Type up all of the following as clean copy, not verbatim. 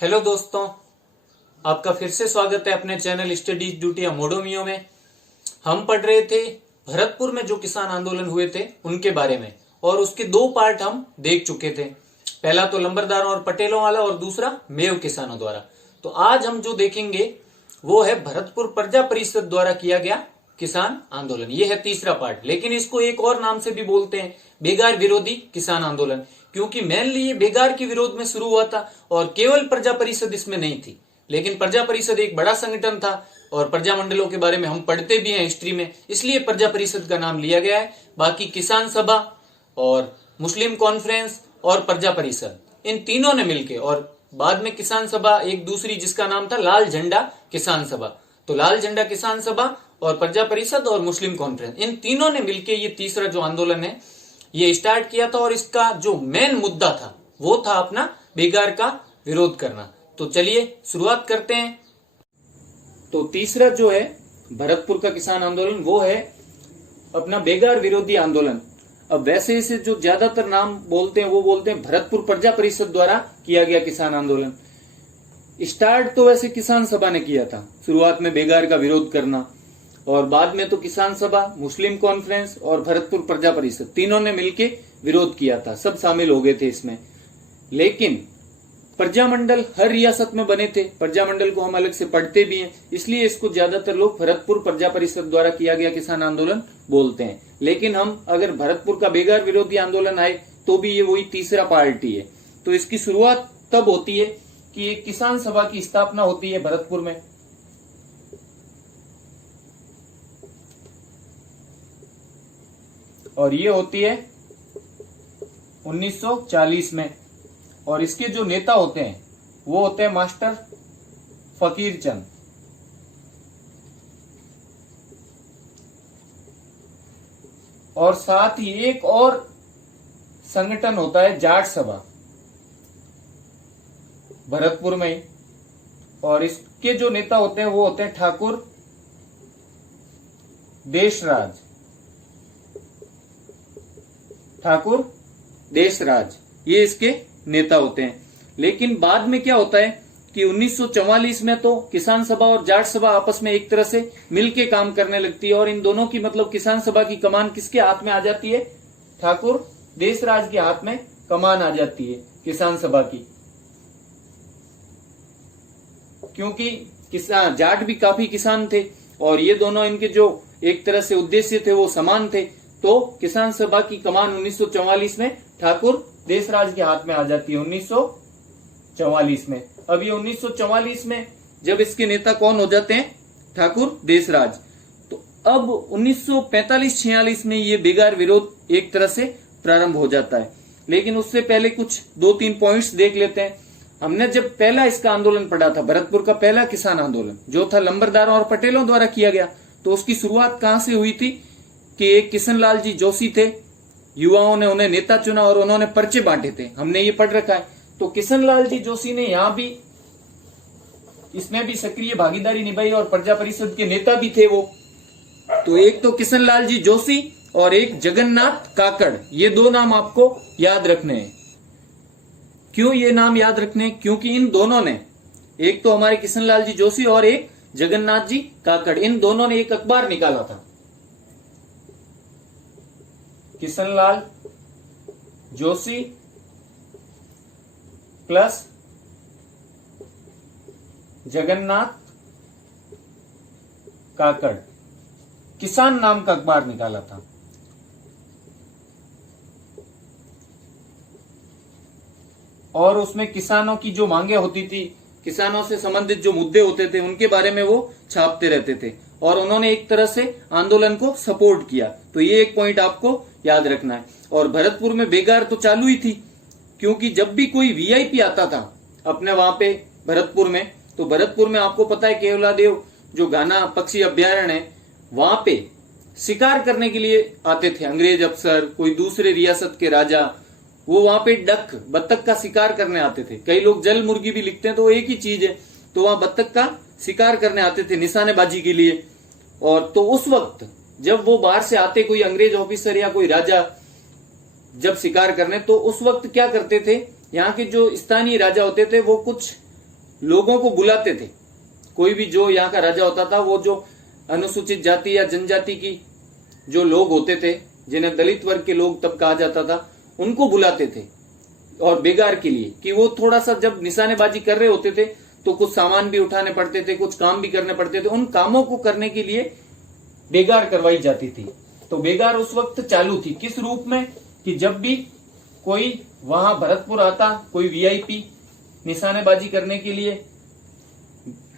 Hello दोस्तों, आपका फिर से स्वागत है अपने चैनल स्टडीज ड्यूटी मोडोमियो में। हम पढ़ रहे थे भरतपुर में जो किसान आंदोलन हुए थे उनके बारे में, और उसके दो पार्ट हम देख चुके थे। पहला तो लंबरदारों और पटेलों वाला, और दूसरा मेव किसानों द्वारा। तो आज हम जो देखेंगे वो है भरतपुर प्रजा परिषद द्वारा किया गया किसान आंदोलन। ये है तीसरा पार्ट, लेकिन इसको एक और नाम से भी बोलते हैं, बेगार विरोधी किसान आंदोलन, क्योंकि मेनली ये बेगार के विरोध में शुरू हुआ था और केवल प्रजा परिषद इसमें नहीं थी। लेकिन प्रजा परिषद एक बड़ा संगठन था और प्रजा मंडलों के बारे में हम पढ़ते भी हैं हिस्ट्री में, इसलिए प्रजा परिषद का नाम लिया गया है। बाकी किसान सभा और मुस्लिम कॉन्फ्रेंस और प्रजा परिषद, इन तीनों ने मिलकर, और बाद में किसान सभा एक दूसरी जिसका नाम था लाल झंडा किसान सभा। तो लाल झंडा किसान सभा और प्रजा परिषद और मुस्लिम कॉन्फ्रेंस, इन तीनों ने मिलकर ये तीसरा जो आंदोलन है ये स्टार्ट किया था। और इसका जो मेन मुद्दा था वो था अपना बेगार का विरोध करना। तो चलिए शुरुआत करते हैं। तो तीसरा जो है भरतपुर का किसान आंदोलन वो है अपना बेगार विरोधी आंदोलन। अब वैसे इसे जो ज्यादातर नाम बोलते हैं वो बोलते हैं भरतपुर प्रजा परिषद द्वारा किया गया किसान आंदोलन। स्टार्ट तो वैसे किसान सभा ने किया था, शुरुआत में बेगार का विरोध करना, और बाद में तो किसान सभा, मुस्लिम कॉन्फ्रेंस और भरतपुर प्रजा परिषद तीनों ने मिलकर विरोध किया था, सब शामिल हो गए थे इसमें। लेकिन प्रजा मंडल हर रियासत में बने थे, प्रजा मंडल को हम अलग से पढ़ते भी हैं, इसलिए इसको ज्यादातर लोग भरतपुर प्रजा परिषद द्वारा किया गया किसान आंदोलन बोलते हैं। लेकिन हम अगर भरतपुर का बेगार विरोधी आंदोलन आए तो भी ये वही तीसरा पार्ट ही है। तो इसकी शुरुआत तब होती है कि एक किसान सभा की स्थापना होती है भरतपुर में, और ये होती है 1940 में। और इसके जो नेता होते हैं वो होते हैं मास्टर फकीर चंद। और साथ ही एक और संगठन होता है जाट सभा भरतपुर में, और इसके जो नेता होते हैं वो होते हैं ठाकुर देशराज। ठाकुर देशराज ये इसके नेता होते हैं। लेकिन बाद में क्या होता है कि 1944 में तो किसान सभा और जाट सभा आपस में एक तरह से मिलके काम करने लगती है, और इन दोनों की मतलब किसान सभा की कमान किसके हाथ में आ जाती है? ठाकुर देशराज के हाथ में कमान आ जाती है किसान सभा की, क्योंकि किसान जाट भी काफी किसान थे और ये दोनों इनके जो एक तरह से उद्देश्य थे वो समान थे। तो किसान सभा की कमान 1944 में ठाकुर देशराज के हाथ में आ जाती है, 1944 में। अब ये 1944 में जब इसके नेता कौन हो जाते हैं? ठाकुर देशराज। तो अब 1945-46 में ये बेगार विरोध एक तरह से प्रारंभ हो जाता है। लेकिन उससे पहले कुछ 2-3 पॉइंट्स देख लेते हैं। हमने जब पहला इसका आंदोलन पढ़ा था, भरतपुर का पहला किसान आंदोलन जो था लंबरदारों और पटेलों द्वारा किया गया, तो उसकी शुरुआत कहां से हुई थी कि एक किशनलाल जी जोशी थे, युवाओं ने उन्हें नेता चुना और उन्होंने पर्चे बांटे थे, हमने ये पढ़ रखा है। तो किशनलाल जी जोशी ने यहां भी इसमें भी सक्रिय भागीदारी निभाई और प्रजा परिषद के नेता भी थे वो। तो एक तो किशनलाल जी जोशी और एक जगन्नाथ काकड़, ये दो नाम आपको याद रखने हैं। क्यों ये नाम याद रखने? क्योंकि इन दोनों ने, एक तो हमारे किशनलाल जी जोशी और एक जगन्नाथ जी काकड़, इन दोनों ने एक अखबार निकाला था, किशनलाल जोशी प्लस जगन्नाथ काकड़, किसान नाम का अखबार निकाला था। और उसमें किसानों की जो मांगे होती थी, किसानों से संबंधित जो मुद्दे होते थे उनके बारे में वो छापते रहते थे, और उन्होंने एक तरह से आंदोलन को सपोर्ट किया। तो ये एक पॉइंट आपको याद रखना है। और भरतपुर में बेगार तो चालू ही थी, क्योंकि जब भी कोई वीआईपी आता था अपने वहां पे भरतपुर में, तो भरतपुर में आपको पता है केवलादेव जो घाना पक्षी अभ्यारण्य है, वहां पे शिकार करने के लिए आते थे अंग्रेज अफसर, कोई दूसरे रियासत के राजा, वो वहां पे डक बत्तख का शिकार करने आते थे। कई लोग जल मुर्गी भी लिखते हैं, तो वो एक ही चीज है। तो वहां बत्तख का शिकार करने आते थे निशानेबाजी के लिए। और तो उस वक्त जब वो बाहर से आते, कोई अंग्रेज ऑफिसर या कोई राजा जब शिकार करने, तो उस वक्त क्या करते थे, यहाँ के जो स्थानीय राजा होते थे वो कुछ लोगों को बुलाते थे। कोई भी जो यहाँ का राजा होता था, वो जो अनुसूचित जाति या जनजाति की जो लोग होते थे, जिन्हें दलित वर्ग के लोग तब कहा जाता था, उनको बुलाते थे और बेगार के लिए, कि वो थोड़ा सा जब निशानेबाजी कर रहे होते थे तो कुछ सामान भी उठाने पड़ते थे, कुछ काम भी करने पड़ते थे। उन कामों को करने के लिए बेगार करवाई जाती थी। तो बेगार उस वक्त चालू थी, किस रूप में, कि जब भी कोई वहां भरतपुर आता, कोई वीआईपी निशानेबाजी करने के लिए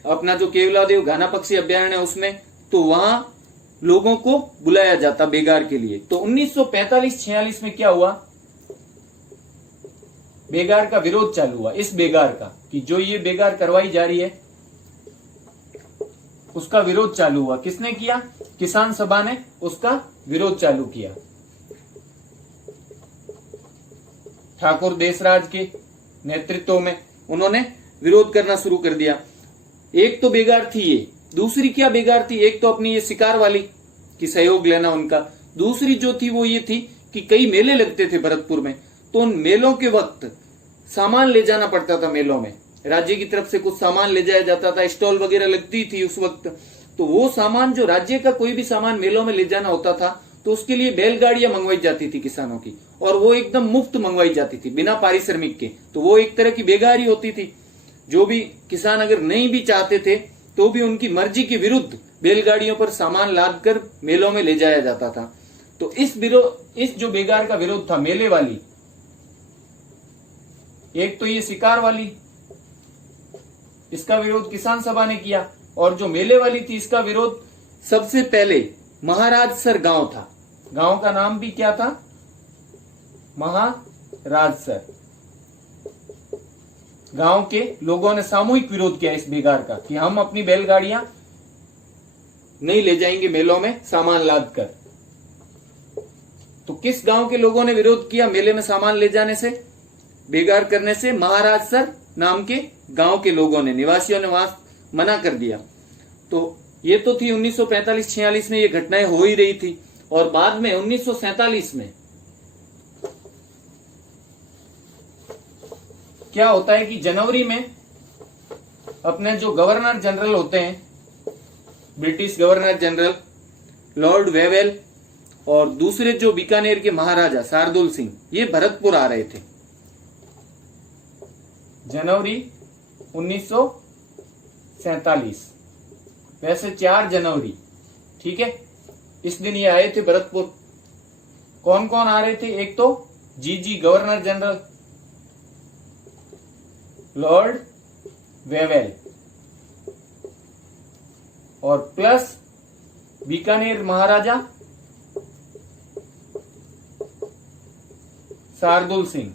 अपना जो केवलादेव घाना पक्षी अभ्यारण्य है उसमें, तो वहां लोगों को बुलाया जाता बेगार के लिए। तो 1945-46 में क्या हुआ, बेगार का विरोध चालू हुआ। इस बेगार का, कि जो ये बेगार करवाई जा रही है, उसका विरोध चालू हुआ। किसने किया? किसान सभा ने उसका विरोध चालू किया। ठाकुर देशराज के नेतृत्व में उन्होंने विरोध करना शुरू कर दिया। एक तो बेगार थी ये, दूसरी क्या बेगार थी, एक तो अपनी ये शिकार वाली की सहयोग लेना उनका, दूसरी जो थी वो ये थी कि कई मेले लगते थे भरतपुर में, तो उन मेलों के वक्त सामान ले जाना पड़ता था। मेलों में राज्य की तरफ से कुछ सामान ले जाया जाता था, स्टॉल वगैरह लगती थी उस वक्त। तो वो सामान, जो राज्य का कोई भी सामान मेलों में ले जाना होता था, तो उसके लिए बैलगाड़ियां मंगवाई जाती थी किसानों की, और वो एकदम मुफ्त मंगवाई जाती थी, बिना पारिश्रमिक के। तो वो एक तरह की बेगारी होती थी। जो भी किसान अगर नहीं भी चाहते थे तो भी उनकी मर्जी के विरुद्ध बैलगाड़ियों पर सामान लादकर मेलों में ले जाया जाता था। तो इस जो बेगार का विरोध था, मेले वाली, एक तो ये शिकार वाली, इसका विरोध किसान सभा ने किया, और जो मेले वाली थी इसका विरोध सबसे पहले महाराजसर गांव था। गांव का नाम भी क्या था? महाराजसर। गांव के लोगों ने सामूहिक विरोध किया इस बेगार का, कि हम अपनी बैलगाड़ियां नहीं ले जाएंगे मेलों में सामान लाद कर। तो किस गांव के लोगों ने विरोध किया मेले में सामान ले जाने से, बेगार करने से? महाराजसर नाम के गांव के लोगों ने, निवासियों ने वहां मना कर दिया। तो ये तो थी 1945-46 में ये घटनाएं हो ही रही थी। और बाद में 1947 में क्या होता है कि जनवरी में अपने जो गवर्नर जनरल होते हैं, British governor general Lord Wavell, और दूसरे जो बीकानेर के महाराजा शार्दुल सिंह, ये भरतपुर आ रहे थे जनवरी 1947। वैसे 4 जनवरी, ठीक है, इस दिन ये आए थे भरतपुर। कौन कौन आ रहे थे? एक तो जी गवर्नर जनरल लॉर्ड वेवेल, और प्लस बीकानेर महाराजा शार्दुल सिंह।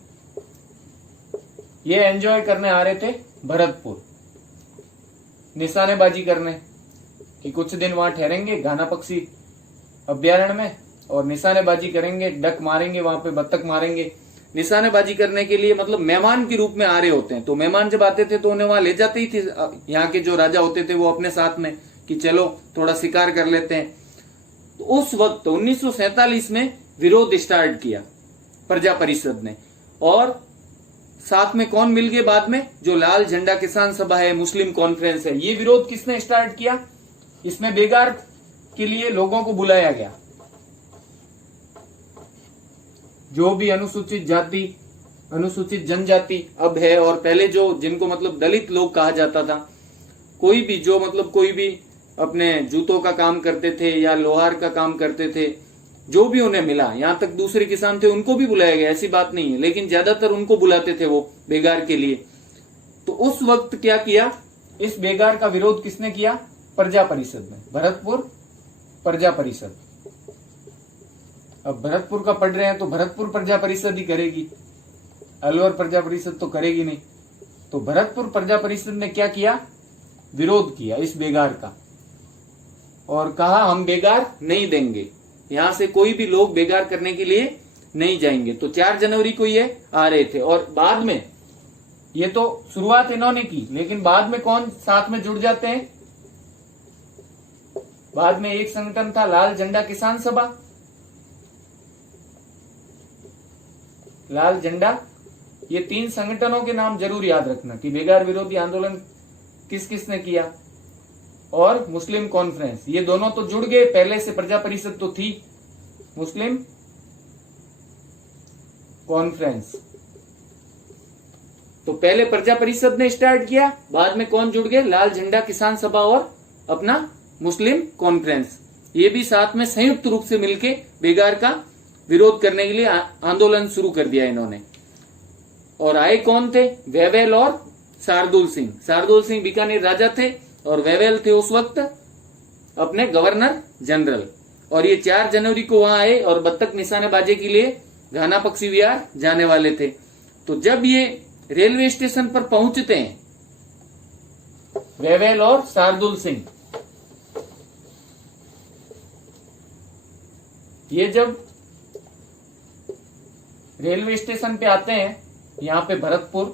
ये एंजॉय करने आ रहे थे भरतपुर, निशानेबाजी करने, कि कुछ दिन वहां ठहरेंगे घाना पक्षी अभ्यारण्य में और निशानेबाजी करेंगे, डक मारेंगे, वहां पे बत्तख मारेंगे। निशानेबाजी करने के लिए मतलब मेहमान के रूप में आ रहे होते हैं। तो मेहमान जब आते थे तो उन्हें वहां ले जाते ही थे यहाँ के जो राजा होते थे वो अपने साथ में, कि चलो थोड़ा शिकार कर लेते हैं। तो उस वक्त 1947 में विरोध स्टार्ट किया प्रजा परिषद ने। और साथ में कौन मिल गए बाद में? जो लाल झंडा किसान सभा है, मुस्लिम कॉन्फ्रेंस है। ये विरोध किसने स्टार्ट किया? इसमें बेगार के लिए लोगों को बुलाया गया, जो भी अनुसूचित जाति, अनुसूचित जनजाति अब है, और पहले जो जिनको मतलब दलित लोग कहा जाता था, कोई भी जो मतलब कोई भी अपने जूतों का काम करते थे या लोहार का काम करते थे, जो भी उन्हें मिला, यहाँ तक दूसरे किसान थे उनको भी बुलाया गया, ऐसी बात नहीं है, लेकिन ज्यादातर उनको बुलाते थे वो बेगार के लिए। तो उस वक्त क्या किया, इस बेगार का विरोध किसने किया? प्रजा परिषद ने, भरतपुर प्रजा परिषद। अब भरतपुर का पढ़ रहे हैं तो भरतपुर प्रजा परिषद ही करेगी, अलवर प्रजा परिषद तो करेगी नहीं। तो भरतपुर प्रजा परिषद ने क्या किया? विरोध किया इस बेगार का, और कहा हम बेगार नहीं देंगे, यहां से कोई भी लोग बेगार करने के लिए नहीं जाएंगे। तो 4 जनवरी को ये आ रहे थे। और बाद में, ये तो शुरुआत इन्होंने की, लेकिन बाद में कौन साथ में जुड़ जाते हैं? बाद में एक संगठन था लाल झंडा किसान सभा, लाल झंडा। ये 3 संगठनों के नाम जरूर याद रखना कि बेगार विरोधी आंदोलन किस किसने किया, और मुस्लिम कॉन्फ्रेंस, ये दोनों तो जुड़ गए, पहले से प्रजा परिषद तो थी, मुस्लिम कॉन्फ्रेंस। तो पहले प्रजा परिषद ने स्टार्ट किया, बाद में कौन जुड़ गए, लाल झंडा किसान सभा और अपना मुस्लिम कॉन्फ्रेंस। ये भी साथ में संयुक्त रूप से मिलके बेगार का विरोध करने के लिए आंदोलन शुरू कर दिया इन्होंने। और आए कौन थे, वेवेल और शार्दुल सिंह। शार्दुल सिंह बीकानेर राजा थे और वेवेल थे उस वक्त अपने गवर्नर जनरल। और ये 4 जनवरी को वहां आए और बत्तख निशानेबाजी के लिए घाना पक्षी विहार जाने वाले थे। तो जब ये रेलवे स्टेशन पर पहुंचते हैं, वेवेल और शार्दुल सिंह, ये जब रेलवे स्टेशन पे आते हैं, यहां पे भरतपुर,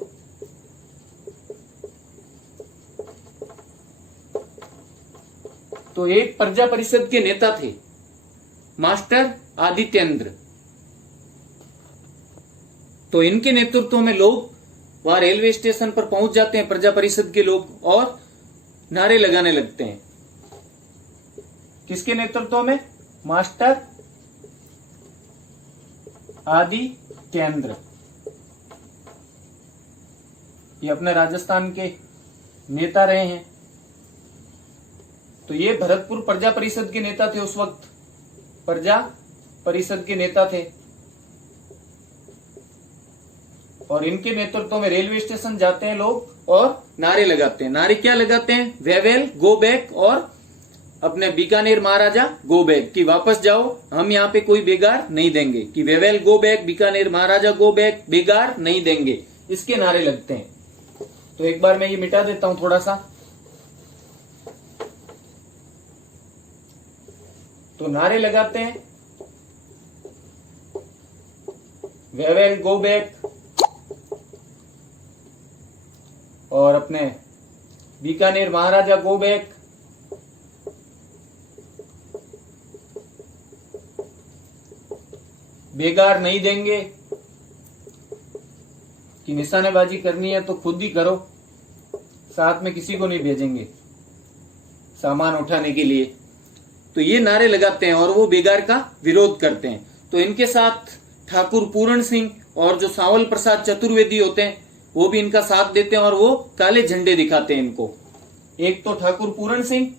तो एक प्रजा परिषद के नेता थे मास्टर आदित्येंद्र। तो इनके नेतृत्व में लोग वहां रेलवे स्टेशन पर पहुंच जाते हैं, प्रजा परिषद के लोग, और नारे लगाने लगते हैं। किसके नेतृत्व में, मास्टर आदित्येंद्र, ये अपने राजस्थान के नेता रहे हैं। तो ये भरतपुर प्रजा परिषद के नेता थे, उस वक्त प्रजा परिषद के नेता थे। और इनके नेतृत्व में रेलवे स्टेशन जाते हैं लोग और नारे लगाते हैं। नारे क्या लगाते हैं, वेवेल गो बैक और अपने बीकानेर महाराजा गो बैक, कि वापस जाओ, हम यहाँ पे कोई बेगार नहीं देंगे, कि वेवेल गो बैक, बीकानेर महाराजा गो बैक, बेगार नहीं देंगे, इसके नारे लगते हैं। तो एक बार मैं ये मिटा देता हूं थोड़ा सा। तो नारे लगाते हैं, वेवेल गो बैक, और अपने बीकानेर महाराजा गो बैक, बेगार नहीं देंगे, कि निशानेबाजी करनी है तो खुद ही करो, साथ में किसी को नहीं भेजेंगे सामान उठाने के लिए। तो ये नारे लगाते हैं और वो बेगार का विरोध करते हैं। तो इनके साथ ठाकुर पूरण सिंह और जो सांवल प्रसाद चतुर्वेदी होते हैं, वो भी इनका साथ देते हैं और वो काले झंडे दिखाते हैं इनको। एक तो ठाकुर पूरण सिंह,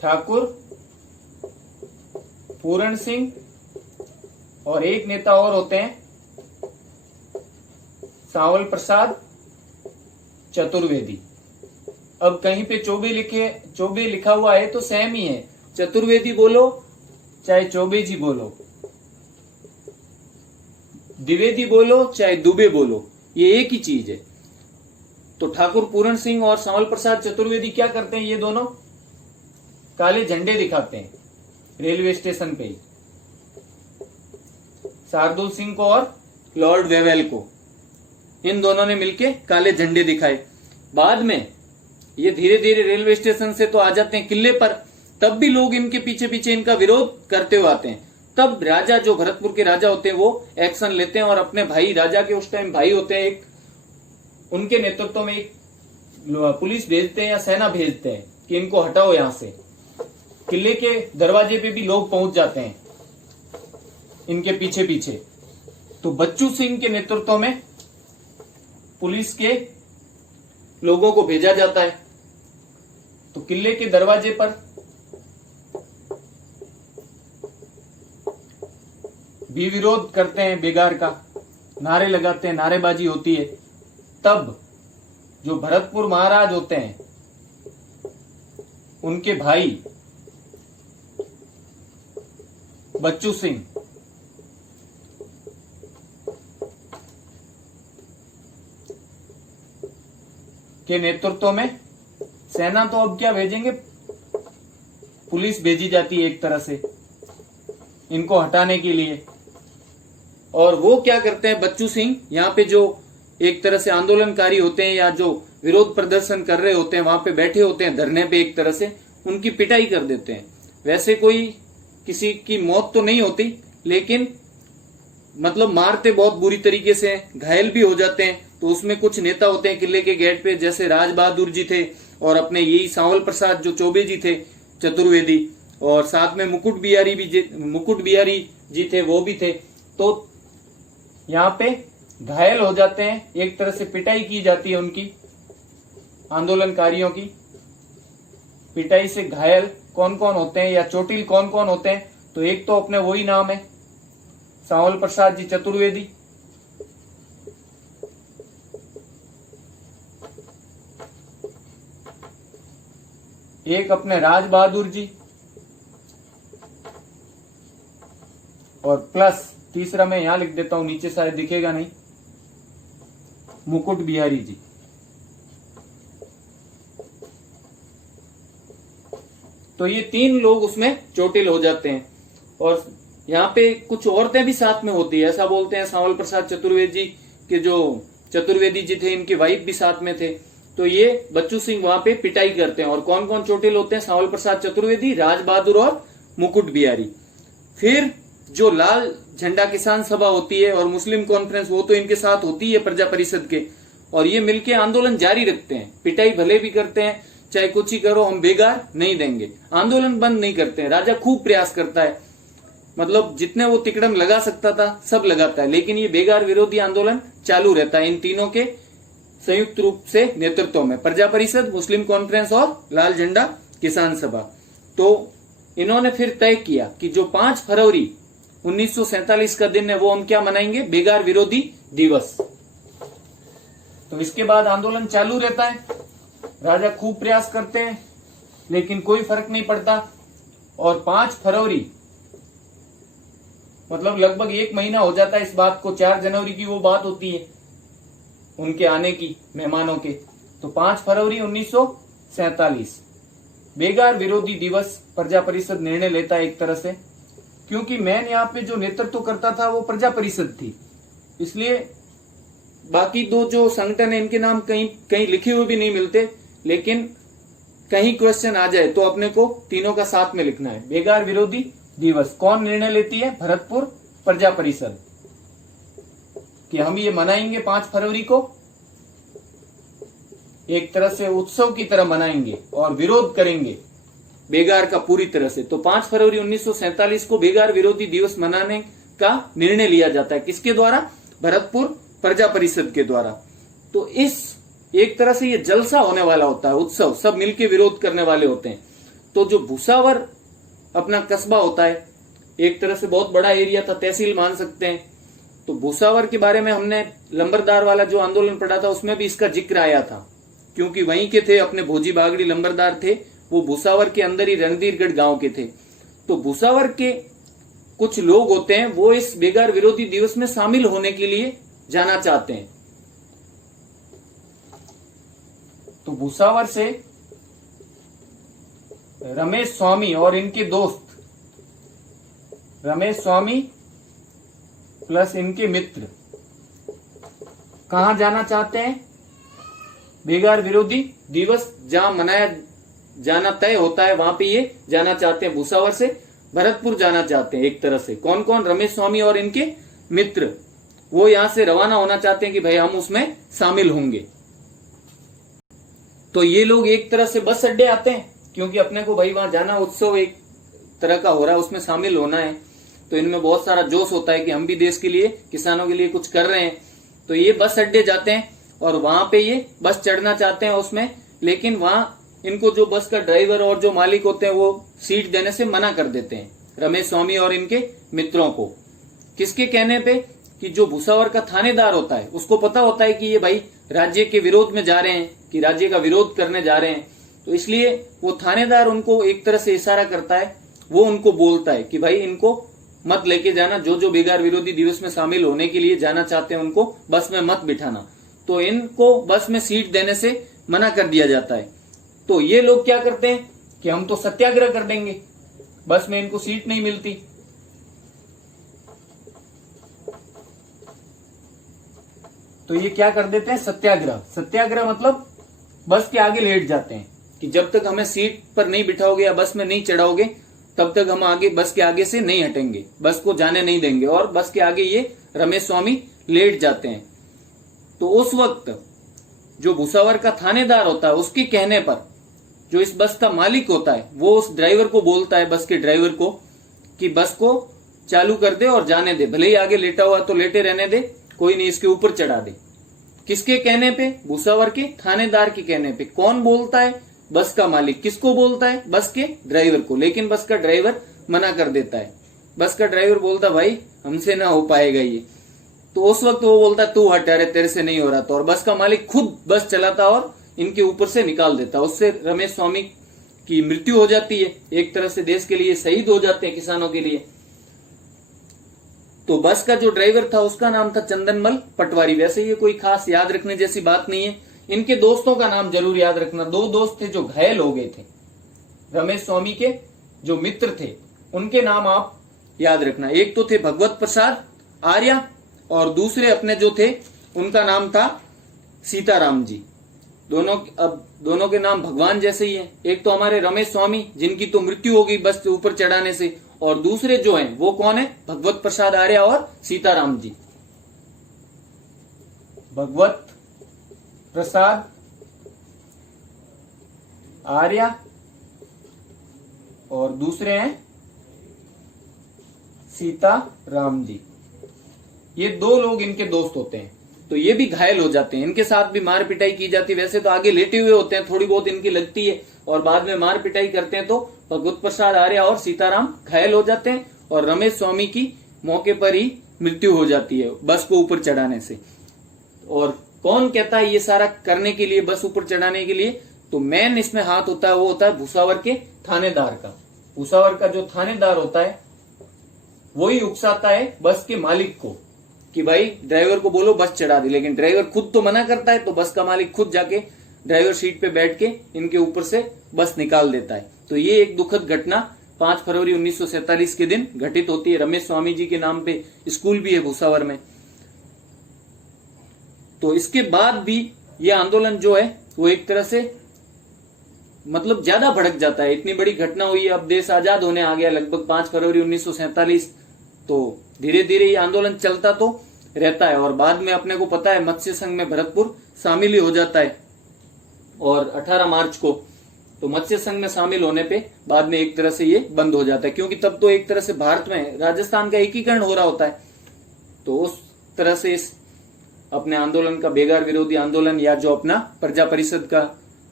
ठाकुर पूरण सिंह, और एक नेता और होते हैं सांवल प्रसाद चतुर्वेदी। अब कहीं पे चौबे लिखा हुआ है तो सेम ही है, चतुर्वेदी बोलो चाहे चौबे जी बोलो, द्विवेदी बोलो चाहे दुबे बोलो, ये एक ही चीज है। तो ठाकुर पूरण सिंह और सांवल प्रसाद चतुर्वेदी क्या करते हैं, ये दोनों काले झंडे दिखाते हैं रेलवे स्टेशन पे ही, शार्दुल सिंह को और लॉर्ड वेवेल को, इन दोनों ने मिलके काले झंडे दिखाए। बाद में ये धीरे धीरे रेलवे स्टेशन से तो आ जाते हैं किले पर, तब भी लोग इनके पीछे पीछे इनका विरोध करते हुए आते हैं। तब राजा, जो भरतपुर के राजा होते हैं, वो एक्शन लेते हैं और अपने भाई, राजा के उस टाइम भाई होते हैं एक, उनके नेतृत्व में एक पुलिस भेजते हैं या सेना भेजते हैं कि इनको हटाओ यहां से। किले के दरवाजे पे भी लोग पहुंच जाते हैं इनके पीछे पीछे। तो बच्चू सिंह के नेतृत्व में पुलिस के लोगों को भेजा जाता है। तो किले के दरवाजे पर भी विरोध करते हैं बेगार का, नारे लगाते हैं, नारेबाजी होती है। तब जो भरतपुर महाराज होते हैं, उनके भाई बच्चू सिंह के नेतृत्व में सेना, तो अब क्या भेजेंगे, पुलिस भेजी जाती है एक तरह से इनको हटाने के लिए। और वो क्या करते हैं, बच्चू सिंह यहाँ पे जो एक तरह से आंदोलनकारी होते हैं या जो विरोध प्रदर्शन कर रहे होते हैं, वहां पे बैठे होते हैं धरने पे, एक तरह से उनकी पिटाई कर देते हैं। वैसे कोई किसी की मौत तो नहीं होती, लेकिन मतलब मारते बहुत बुरी तरीके से हैं, घायल भी हो जाते हैं। तो उसमें कुछ नेता होते हैं किले के गेट पे, जैसे राज बहादुर जी थे और अपने यही सांवल प्रसाद जो चौबे जी थे चतुर्वेदी, और साथ में मुकुट बिहारी जी थे, वो भी थे। तो यहाँ पे घायल हो जाते हैं, एक तरह से पिटाई की जाती है उनकी, आंदोलनकारियों की। पिटाई से घायल कौन कौन होते हैं या चोटिल कौन कौन होते हैं? तो एक तो अपने वही नाम है, सांवल प्रसाद जी चतुर्वेदी, एक अपने राज बहादुर जी, और प्लस तीसरा मैं यहां लिख देता हूं, नीचे शायद दिखेगा नहीं, मुकुट बिहारी जी। तो ये 3 लोग उसमें चोटिल हो जाते हैं। और यहाँ पे कुछ औरतें भी साथ में होती है, ऐसा बोलते हैं सांवल प्रसाद चतुर्वेदी जी के जो चतुर्वेदी जी थे, इनकी वाइफ भी साथ में थे। तो ये बच्चू सिंह वहां पे पिटाई करते हैं। और कौन कौन चोटिल होते हैं? सांवल प्रसाद चतुर्वेदी, राज बहादुर और मुकुट बिहारी। फिर जो लाल झंडा किसान सभा होती है और मुस्लिम कॉन्फ्रेंस, वो तो इनके साथ होती है प्रजा परिषद के, और ये मिलके आंदोलन जारी रखते हैं। पिटाई भले भी करते हैं, चाहे कुछ ही करो, हम बेगार नहीं देंगे, आंदोलन बंद नहीं करते हैं। राजा खूब प्रयास करता है, मतलब जितने वो तिकड़म लगा सकता था सब लगाता है, लेकिन ये बेगार विरोधी आंदोलन चालू रहता है इन तीनों के संयुक्त रूप से नेतृत्व में, प्रजा परिषद, मुस्लिम कॉन्फ्रेंस और लाल झंडा किसान सभा। तो इन्होंने फिर तय किया कि जो 5 फरवरी 1947 का दिन है वो हम क्या मनाएंगे? बेगार विरोधी दिवस। तो इसके बाद आंदोलन चालू रहता है, राजा खूब प्रयास करते हैं लेकिन कोई फर्क नहीं पड़ता। और 5 फरवरी मतलब लगभग 1 महीना हो जाता है इस बात को। 4 जनवरी की वो बात होती है उनके आने की, मेहमानों के। तो 5 फरवरी 1947 बेगार विरोधी दिवस प्रजा परिषद निर्णय लेता है एक तरह से, क्योंकि मैन यहाँ पे जो नेतृत्व करता था वो प्रजा परिषद थी, इसलिए बाकी 2 जो संगठन है इनके नाम कहीं कहीं लिखे हुए भी नहीं मिलते, लेकिन कहीं क्वेश्चन आ जाए तो अपने को तीनों का साथ में लिखना है। बेगार विरोधी दिवस कौन निर्णय लेती है? भरतपुर प्रजा परिषद, कि हम ये मनाएंगे 5 फरवरी को, एक तरह से उत्सव की तरह मनाएंगे और विरोध करेंगे बेगार का पूरी तरह से। तो 5 फरवरी 1947 को बेगार विरोधी दिवस मनाने का निर्णय लिया जाता है। किसके द्वारा? भरतपुर प्रजा परिषद के द्वारा। तो इस एक तरह से ये जलसा होने वाला होता है, उत्सव, सब मिलके विरोध करने वाले होते हैं। तो जो भुसावर अपना कस्बा होता है, एक तरह से बहुत बड़ा एरिया था, तहसील मान सकते हैं। तो भुसावर के बारे में हमने लंबरदार वाला जो आंदोलन पढ़ा था उसमें भी इसका जिक्र आया था, क्योंकि वहीं के थे अपने भोजी बागड़ी लंबरदार थे, वो भुसावर के अंदर ही रणधीरगढ़ गांव के थे। तो भुसावर के कुछ लोग होते हैं वो इस बेगार विरोधी दिवस में शामिल होने के लिए जाना चाहते हैं। तो भुसावर से रमेश स्वामी और इनके दोस्त, रमेश स्वामी प्लस इनके मित्र कहां जाना चाहते हैं? बेगार विरोधी दिवस जहां मनाया जाना तय होता है वहां पे ये जाना चाहते हैं। भुसावर से भरतपुर जाना चाहते हैं एक तरह से। कौन कौन? रमेश स्वामी और इनके मित्र, वो यहां से रवाना होना चाहते हैं कि भाई हम उसमें शामिल होंगे। तो ये लोग एक तरह से बस अड्डे आते हैं, क्योंकि अपने को भाई वहां जाना, उत्सव एक तरह का हो रहा है, उसमें शामिल होना है। तो इनमें बहुत सारा जोश होता है कि हम भी देश के लिए, किसानों के लिए कुछ कर रहे हैं। तो ये बस अड्डे जाते हैं और वहां पे ये बस चढ़ना चाहते हैं उसमें, लेकिन वहां इनको जो बस का ड्राइवर और जो मालिक होते हैं वो सीट देने से मना कर देते हैं, रमेश स्वामी और इनके मित्रों को। किसके कहने पे? कि जो भुसावर का थानेदार होता है उसको पता होता है कि ये भाई राज्य के विरोध में जा रहे हैं, कि राज्य का विरोध करने जा रहे हैं। तो इसलिए वो थानेदार उनको एक तरह से इशारा करता है, वो उनको बोलता है कि भाई इनको मत लेके जाना, जो जो बेगार विरोधी दिवस में शामिल होने के लिए जाना चाहते हैं उनको बस में मत बिठाना। तो इनको बस में सीट देने से मना कर दिया जाता है। तो ये लोग क्या करते हैं कि हम तो सत्याग्रह कर देंगे, बस में इनको सीट नहीं मिलती। तो ये क्या कर देते हैं? सत्याग्रह। सत्याग्रह मतलब बस के आगे लेट जाते हैं कि जब तक हमें सीट पर नहीं बिठाओगे या बस में नहीं चढ़ाओगे तब तक हम आगे बस के आगे से नहीं हटेंगे, बस को जाने नहीं देंगे। और बस के आगे ये रमेश स्वामी लेट जाते हैं। तो उस वक्त जो भुसावर का थानेदार होता है उसके कहने पर जो इस बस का मालिक होता है वो उस ड्राइवर को बोलता है, बस के ड्राइवर को, कि बस को चालू कर दे और जाने दे, भले ही आगे लेटा हुआ तो लेटे रहने दे, कोई नहीं, इसके ऊपर चढ़ा दे। किसके कहने पे? भुसावर के थानेदार के कहने पे। कौन बोलता है? बस का मालिक। किसको बोलता है? बस के ड्राइवर को। लेकिन बस का ड्राइवर मना कर देता है। बस का ड्राइवर बोलता भाई हमसे ना हो पाएगा ये। तो उस वक्त वो बोलता तू हट, अरे तेरे से नहीं हो रहा। तो और बस का मालिक खुद बस चलाता और इनके ऊपर से निकाल देता। उससे रमेश स्वामी की मृत्यु हो जाती है। एक तरह से देश के लिए शहीद हो जाते हैं, किसानों के लिए। तो बस का जो ड्राइवर था उसका नाम था चंदनमल पटवारी। वैसे ये कोई खास याद रखने जैसी बात नहीं है। इनके दोस्तों का नाम जरूर याद रखना। 2 दोस्त थे जो घायल हो गए थे, रमेश स्वामी के जो मित्र थे उनके नाम आप याद रखना। एक तो थे भगवत प्रसाद आर्या और दूसरे अपने जो थे उनका नाम था सीताराम जी। दोनों के नाम भगवान जैसे ही हैं। एक तो हमारे रमेश स्वामी जिनकी तो मृत्यु हो गई बस के ऊपर चढ़ाने से, और दूसरे जो हैं वो कौन है? भगवत प्रसाद आर्या और सीताराम जी। भगवत प्रसाद आर्या और दूसरे हैं सीताराम जी। ये 2 लोग इनके दोस्त होते हैं। तो ये भी घायल हो जाते हैं। इनके साथ भी मार पिटाई की जाती है। वैसे तो आगे लेटे हुए होते हैं, थोड़ी बहुत इनकी लगती है और बाद में मार पिटाई करते हैं। तो भगवत प्रसाद आर्या और सीताराम घायल हो जाते हैं और रमेश स्वामी की मौके पर ही मृत्यु हो जाती है बस को ऊपर चढ़ाने से। और कौन कहता है ये सारा करने के लिए, बस ऊपर चढ़ाने के लिए? तो मेन इसमें हाथ होता है वो होता है भुसावर के थानेदार का। भुसावर का जो थानेदार होता है वही उकसाता है बस के मालिक को कि भाई ड्राइवर को बोलो बस चढ़ा दे। लेकिन ड्राइवर खुद तो मना करता है। तो बस का मालिक खुद जाके ड्राइवर सीट पे बैठ के इनके ऊपर से बस निकाल देता है। तो ये एक दुखद घटना 5 फरवरी 1947 के दिन घटित होती है। रमेश स्वामी जी के नाम पे स्कूल भी है भुसावर में। तो इसके बाद भी ये आंदोलन जो है वो एक तरह से मतलब ज्यादा भड़क जाता है। इतनी बड़ी घटना हुई है, अब देश आजाद होने आ गया लगभग 5 फरवरी 1947। तो धीरे धीरे ये आंदोलन चलता तो रहता है और बाद में अपने को पता है मत्स्य संघ में भरतपुर शामिल ही हो जाता है। और 18 मार्च को तो मत्स्य संघ में शामिल होने पे बाद में एक तरह से ये बंद हो जाता है, क्योंकि तब तो एक तरह से भारत में राजस्थान का एकीकरण हो रहा होता है। तो उस तरह से इस अपने आंदोलन का, बेगार विरोधी आंदोलन या जो अपना प्रजा परिषद का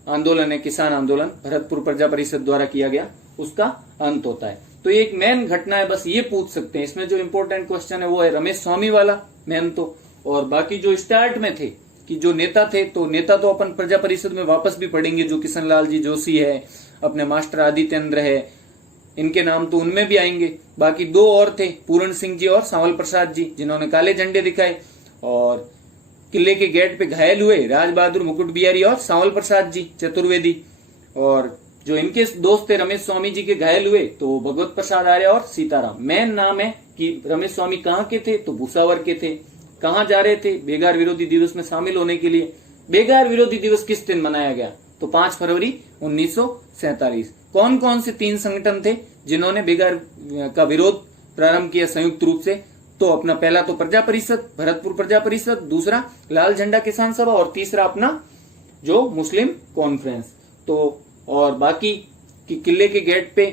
आंदोलन है, किसान आंदोलन भरतपुर प्रजा परिषद द्वारा किया गया, उसका अंत होता है। तो ये एक मेन घटना है, बस ये पूछ सकते हैं। इसमें जो इम्पोर्टेंट क्वेश्चन है वो है रमेश स्वामी वाला मेन तो, और बाकी जो स्टार्ट में थे कि जो नेता थे, तो नेता तो अपन प्रजा परिषद में वापस भी पढ़ेंगे, जो किशन लाल जी जोशी है, अपने मास्टर आदित्येंद्र है, इनके नाम तो उनमें भी आएंगे। बाकी 2 और थे, पूरण सिंह जी और सांवल प्रसाद जी, जिन्होंने काले झंडे दिखाए और किले के गेट पे घायल हुए, राज बहादुर मुकुट बिहारी और सांवल प्रसाद जी चतुर्वेदी। और जो इनके दोस्त थे रमेश स्वामी जी के घायल हुए तो भगवत प्रसाद आर्य और सीताराम। मेन नाम है कि रमेश स्वामी कहाँ के थे, तो भुसावर के थे। कहाँ जा रहे थे? बेगार विरोधी दिवस में शामिल होने के लिए। बेगार विरोधी दिवस किस दिन मनाया गया? तो 5 फरवरी 1947। कौन कौन से 3 संगठन थे जिन्होंने बेगार का विरोध प्रारंभ किया संयुक्त रूप से? तो अपना पहला तो प्रजा परिषद, भरतपुर प्रजा परिषद, दूसरा लाल झंडा किसान सभा और तीसरा अपना जो मुस्लिम कॉन्फ्रेंस। तो और बाकी कि किले के गेट पे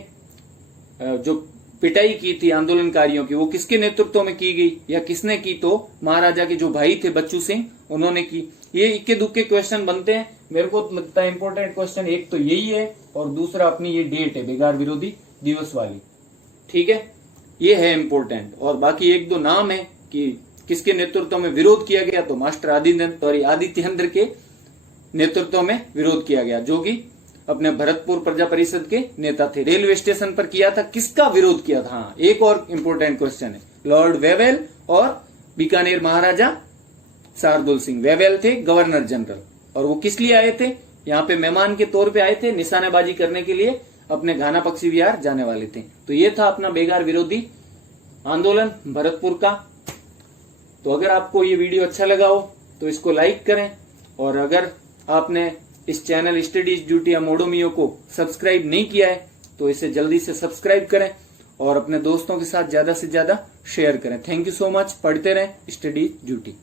जो पिटाई की थी आंदोलनकारियों की, वो किसके नेतृत्व में की गई या किसने की? तो महाराजा के जो भाई थे बच्चू सिंह, उन्होंने की। ये इक्के दुक्के क्वेश्चन बनते हैं। मेरे को लगता है इंपॉर्टेंट क्वेश्चन एक तो यही है और दूसरा अपनी ये डेट है बेगार विरोधी दिवस वाली। ठीक है, ये है इंपॉर्टेंट। और बाकी 1-2 नाम है कि किसके नेतृत्व में विरोध किया गया, तो मास्टर आदित्येंद्र के नेतृत्व में विरोध किया गया, जो कि अपने भरतपुर प्रजा परिषद के नेता थे। रेलवे स्टेशन पर किया था, किसका विरोध किया था? हाँ, एक और इंपॉर्टेंट क्वेश्चन है, लॉर्ड वेवेल और बीकानेर महाराजा शार्दुल सिंह। वेवेल थे गवर्नर जनरल और वो किस लिए आए थे? यहाँ पे मेहमान के तौर पे आए थे, निशानेबाजी करने के लिए अपने घाना पक्षी विहार जाने वाले थे। तो ये था अपना बेगार विरोधी आंदोलन भरतपुर का। तो अगर आपको ये वीडियो अच्छा लगा हो तो इसको लाइक करें, और अगर आपने इस चैनल स्टडीज ड्यूटी या मोडोमियो को सब्सक्राइब नहीं किया है तो इसे जल्दी से सब्सक्राइब करें और अपने दोस्तों के साथ ज्यादा से ज्यादा शेयर करें। Thank you so much. पढ़ते रहें, स्टडी ड्यूटी।